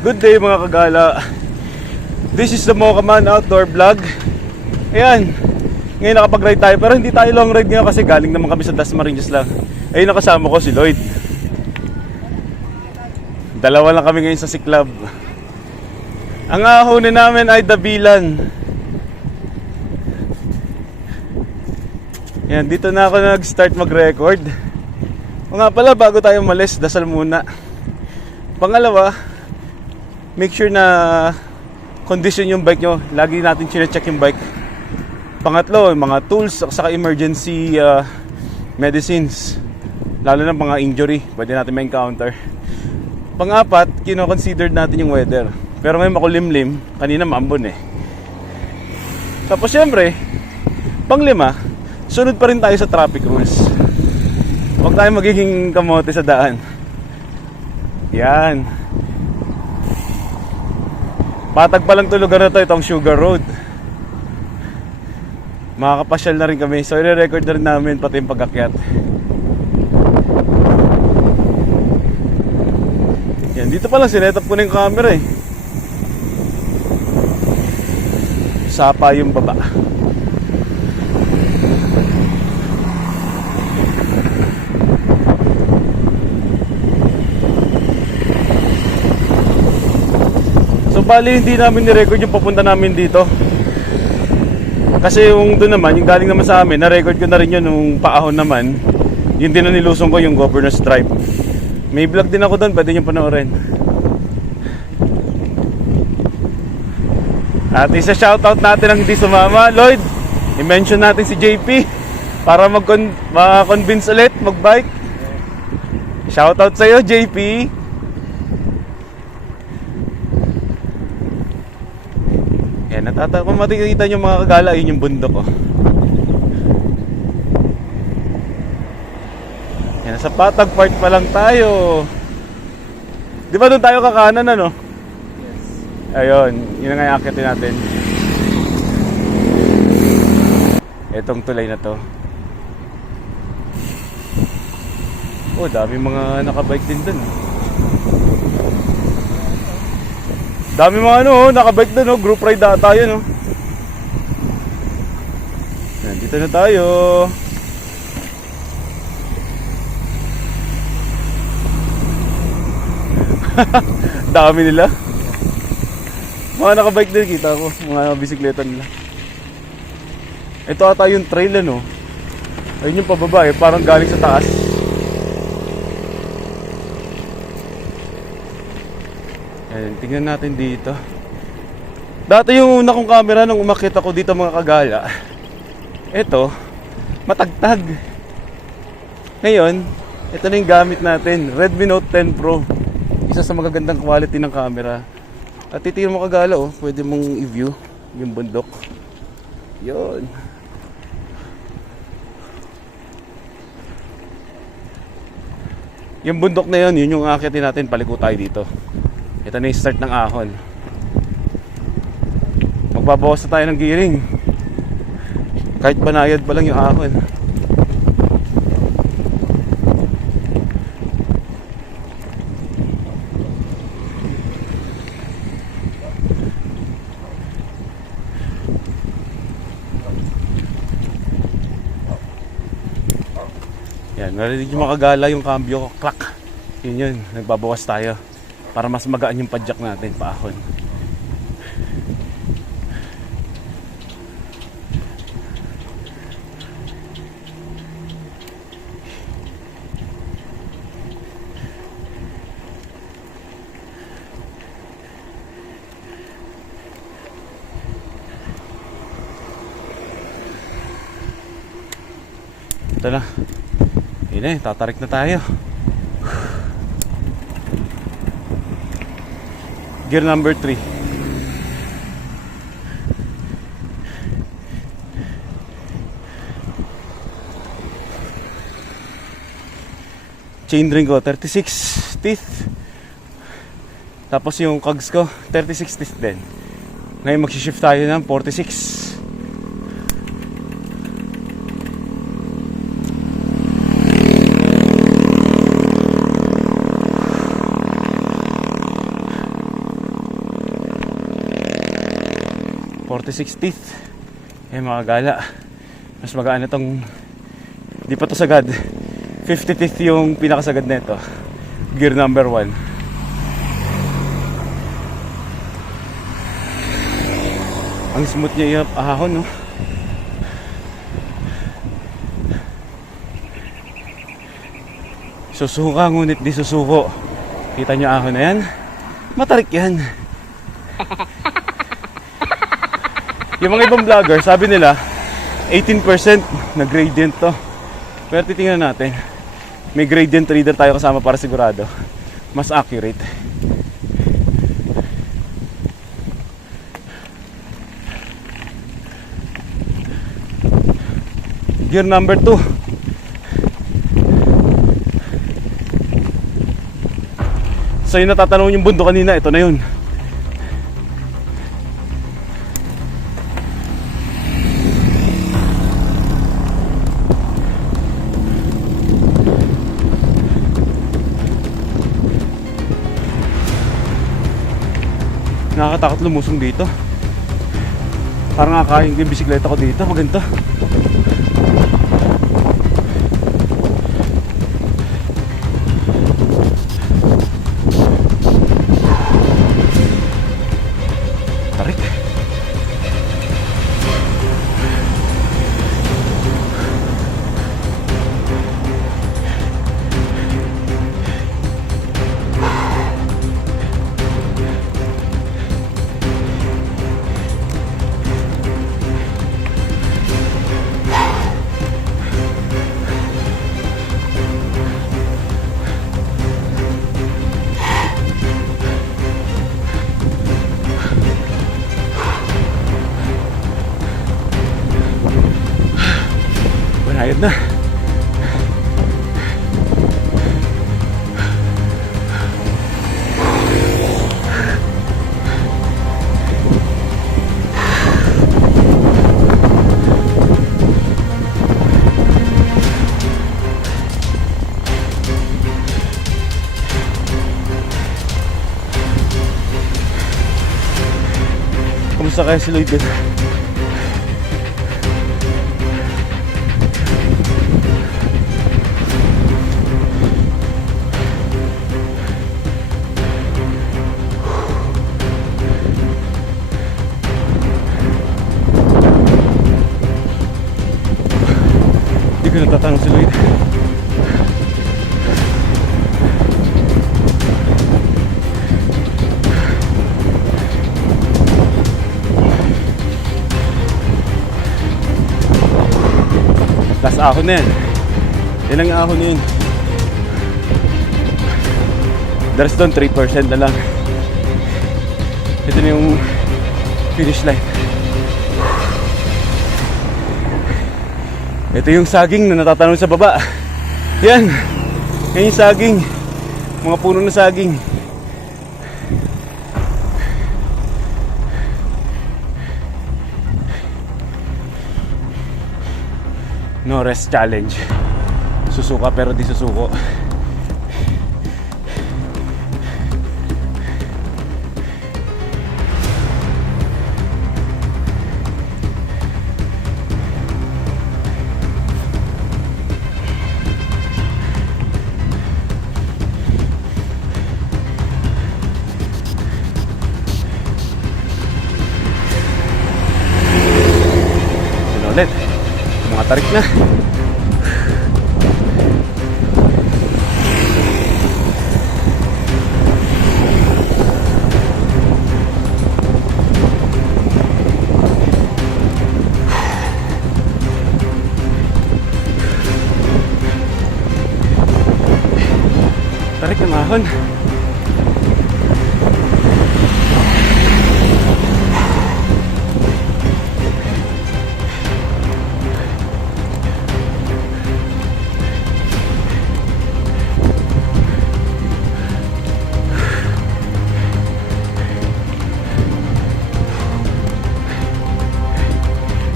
Good day mga kagala. This is the Mokaman Outdoor Vlog. Ayan, ngayon nakapag-ride tayo, pero hindi tayo long ride ngayon kasi galing naman kami sa Dasmariñas lang. Ayun, nakasama ko si Lloyd. Dalawa lang kami ngayon sa Siklab. Ang ahunin namin ay Dabilan. Yan, dito na ako nag-start mag-record. O nga pala, bago tayo umalis, dasal muna. Pangalawa, make sure na condition yung bike nyo. Lagi natin chine-check yung bike. Pangatlo, mga tools at saka emergency medicines. Lalo na mga injury, pwede natin ma-encounter. Pang-apat, kino-consider natin yung weather. Pero ngayon makulimlim, kanina maambon eh. Tapos syempre, pang-lima, sunod pa rin tayo sa traffic rules. Huwag tayo magiging kamote sa daan. Yan. Patag pa lang tulugan na to, itong Sugar Road. Makakapasyal na rin kami. So i-record na rin namin pati yung pag-akyat. Yan, dito pa lang sinetap ko na yung camera eh. Sapa yung baba. So bali hindi namin ni-record yung papunta namin dito. Kasi yung doon naman, yung galing naman sa amin, na-record ko na rin yun nung paahon naman. Yun din na nilusong ko, yung Governor's Drive. May vlog din ako doon, pwede nyo panoorin. At isa shoutout natin ang hindi sumama. Lloyd, i-mention natin si JP para ma-convince ulit mag-bike. Shoutout sa'yo, JP. Yan, kung makikita nyo mga kagala, yun yung bundok oh. Yan, sa Patag Park pa lang tayo. Di ba doon tayo kakanan ano? Yes. Ayun, yun ang iakitin natin. Etong tulay na to. Oh, dami mga nakabike din dun. Dami mga ano, nakabike doon, group ride ata yun. Yan, dito na tayo. Dami nila. Mga nakabike din, kita ko. Mga bisikleta nila. Ito ata yung trail ano. Ayun yung pababa eh, parang galing sa taas. Ayan, tingnan natin dito. Dati yung una kong camera nung umakyat ako dito mga kagala, ito, matagtag. Ngayon, ito na yung gamit natin, Redmi Note 10 Pro. Isa sa magagandang quality ng camera. At titignan mo kagala oh, pwede mong i-view yung bundok. Yun. Yung bundok na yun, yun yung akyatin natin, paliko tayo dito. Ito na yung start ng ahon. Magbabawas na tayo ng gearing. Kahit banayad pa lang yung ahon. Yan, narinig yung makagala yung cambio ko. Clack. Yun yun, nagbabawas tayo para mas magaan yung padjak natin, paahon. Ito na. Yun eh, tatarik na tayo. Gear number 3. Chain ring ko 36 teeth. Tapos yung cogs ko 36 teeth din. Ngayon mag-shift tayo ng 46. 46 teeth. Eh mga gala, mas magaan itong, di pa to sagad. 50 teeth yung pinakasagad nito. Gear number 1. Ang smooth niya yung ahon, no? Susuka ngunit di susuko. Kita nyo ahon na yan? Matarik yan. Yung mga ibang vlogger, sabi nila 18% na gradient to. Pero titingnan natin. May gradient reader tayo kasama para sigurado. Mas accurate. Gear number 2. So yung natatanong yung bundok kanina, ito na yun. Nakakatakot lumusong dito. Parang kakain ko yung bisikleta ko dito. Maganda. Tarik. Banayad na. Kamusta kaya si Lloyd din? Hindi ko natatanong si Lloyd. Last ahon na yan. Ilang ahon na yun? The rest doon 3% na lang. Ito na yung finish line. Ito yung saging na natatanong sa baba. Yan. Yan yung saging. Mga puno na saging. No rest challenge. Susuka pero di susuko. Ulit. Mga tarik na. Tarik na mahon.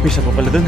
May isa pa pala dun.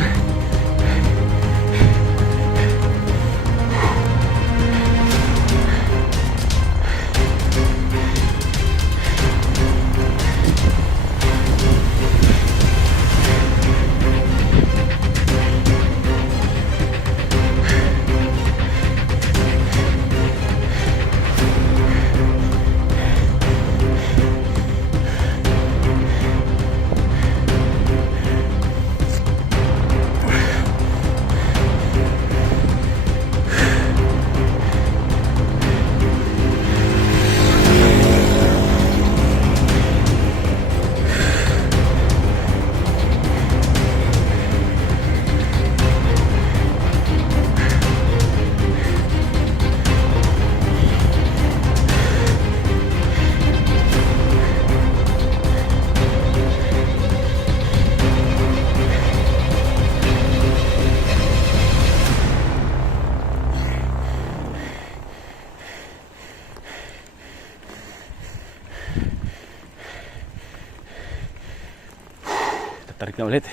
na ulit.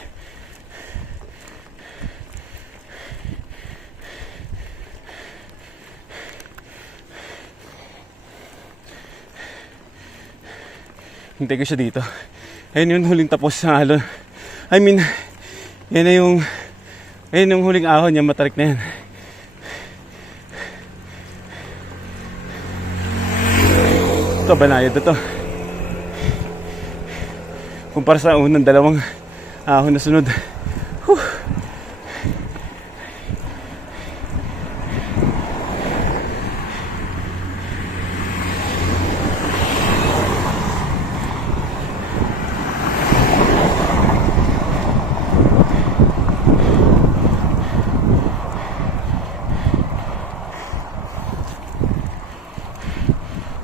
Hintay ko siya dito. Ayun yung huling tapos sa alon. I mean, yan yung huling ahon niya, matarik na yan. Ito, banayad na to. Kumpara sa unang dalawang ahon na sunod. Whew.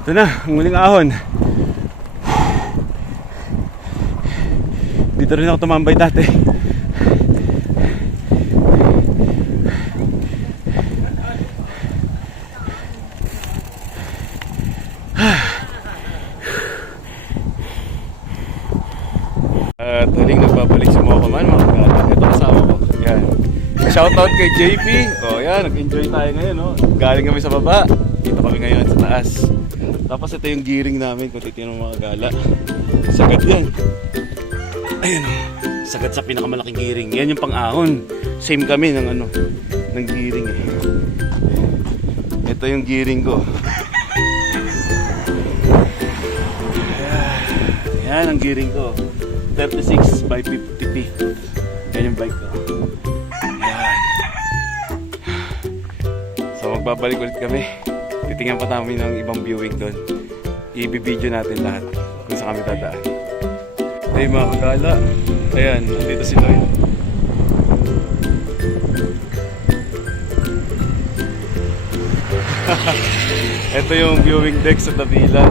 Ito na, ang muling ahon. Dito rin ako tumambay dati. At huling nagbabalik sa mga kaman, mga kagala. Ito kasama ko. Yan. Shoutout kay JP. O yan, nag-enjoy tayo ngayon. No? Galing kami sa baba. Dito kami ngayon sa taas. Tapos ito yung gearing namin kung titignan ng mga gala. Sagad yan. Ayun o. Sagad sa pinakamalaking gearing. Yan yung pang-ahon. Same kami ng ng gearing eh. Ito yung gearing ko. Yan ang gearing ko. 36 by 50 feet. Yan yung bike ko. Yan. So magbabalik ulit kami. Titingnan pa namin ng ibang viewing doon. I-video natin lahat kung saan kami dadaan. Ito yung mga kagala. Ayan, dito si Lloyd. Ito yung viewing deck sa Davila.